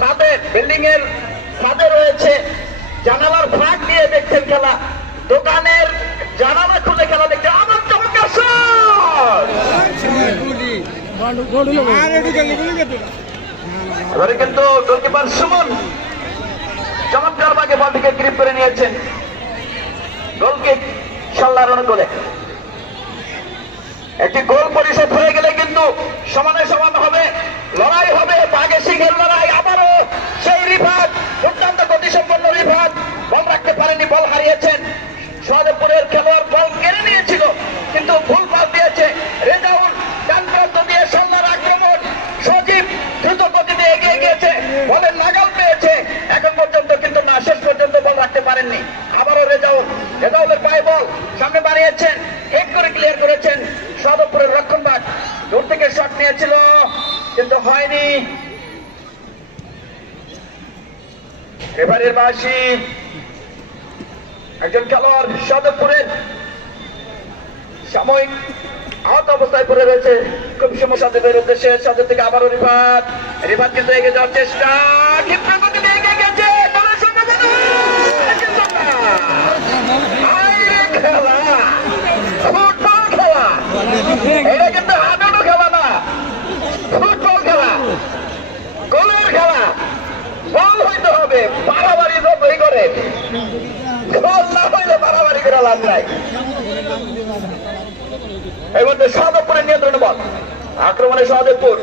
ছাদে, বিল্ডিং এর ছাদে রয়েছে, জানালার ফাঁক দিয়ে দেখছেন খেলা, দোকানের জানালা খুলে খেলা দেখছেন। আমার চমৎকার শট! এবারে কিন্তু গোলকিপার সুমন চমৎকার ভাবে বলটিকে গ্রিপ করে নিয়েছেন। গোলকিক সাল্লার অনুকূলে একটি গোল পরিশোধ হয়ে গেলে কিন্তু সমানে সমান হবে, লড়াই হবে, বাঘে সিংহের লড়াই। আবারও সেই রিফাত, দুর্দান্ত গতিসম্পন্ন রিফাত বল রাখতে পারেনি, বল হারিয়েছেন। সোহাদপুরের খেলোয়াড় বল কেড়ে নিয়েছিল কিন্তু ভুল পাস দিয়েছে রেজাউল, ডান প্রান্ত দিয়ে সন্ধ্যার আক্রমণ, সজীব দ্রুত গতিতে এগিয়ে গিয়েছে, বলের নাগাল পেয়েছে এখন পর্যন্ত কিন্তু না, শেষ পর্যন্ত বল রাখতে পারেননি। আবারও রেজাউল, রেজাউলের পায়ে বল সামনে বাড়িয়েছেন, হেড করে ক্লিয়ার করেছেন সোহাদপুরের রক্ষণভাগ, দূর থেকে শট নিয়েছিল কিন্তু হয়নি। এবারের বাসী একজন খেলোয়াড় সোহাদপুরের সাময়িক আহত অবস্থায় পড়ে রয়েছে, খুব সমস্যা দেবের উদ্দেশ্যে সাথে থেকে আবারও রিফাত, রিফাত কিন্তু এগিয়ে যাওয়ার চেষ্টা, ক্ষিপ্র গতিতে এগিয়ে গেছে, খেলা ফুটবল খেলা, এটা কিন্তু হাডুডু খেলা না, ফুটবল খেলা, গোলের খেলা। বল হইতে হবে, বাড়াবাড়ি যতই করে, গোল না হইলে বাড়াবাড়ি করে লাভ নাই। এর মধ্যে সোহাদপুরের নিয়ন্ত্রণে বল, আক্রমণে সোহাদপুর,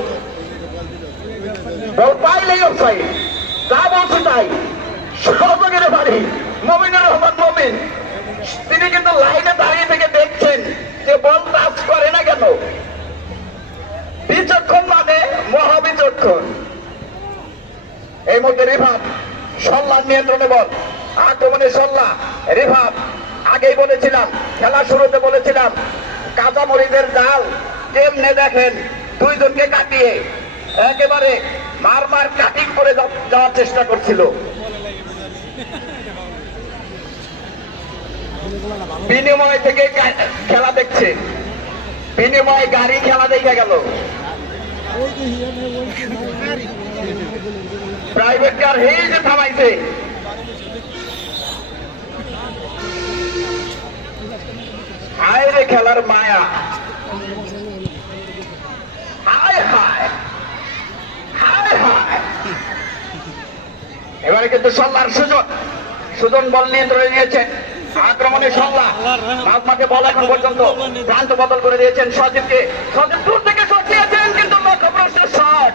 বল পাইলেই অফসাইড, যা বলছে তাই। সহযোগীরা বাড়ি মমিনুর রহমান মমিন, তিনি কিন্তু লাইনে দাঁড়িয়ে থেকে দেখছেন যে বল টাচ করে না কেন। বিচক্ষণ মানে মহাবিচক্ষণ। এই মধ্যে রিফাত, সল্লার নিয়ন্ত্রণে বল, আক্রমণে সল্লা, রিফাত। আগেই বলেছিলাম, খেলা শুরুতে বলেছিলাম, কাঁচামরিচের জাল কেমনে দেখেন, দুইজনকে কাটিয়ে একেবারে মার কাটিং করে যাওয়ার চেষ্টা করছিল। বিনিময় থেকে খেলা দেখছে, বিনিময় গাড়ি খেলা দেখে গেল, প্রাইভেট কার এই যে থামাইছে। হায় রে খেলার মায়া, হায় হায় হায় হায়। এবারে কিন্তু সল্লার সুজন বল নিয়ন্ত্রণে নিয়েছে, আক্রমণে সল্লা মাঝমাঠে বল এখন পর্যন্ত প্রান্ত বদল করে দিয়েছেন সজীবকে, সজীব দূর থেকে শট নিয়েছেন কিন্তু লক্ষ্যভ্রষ্ট শট।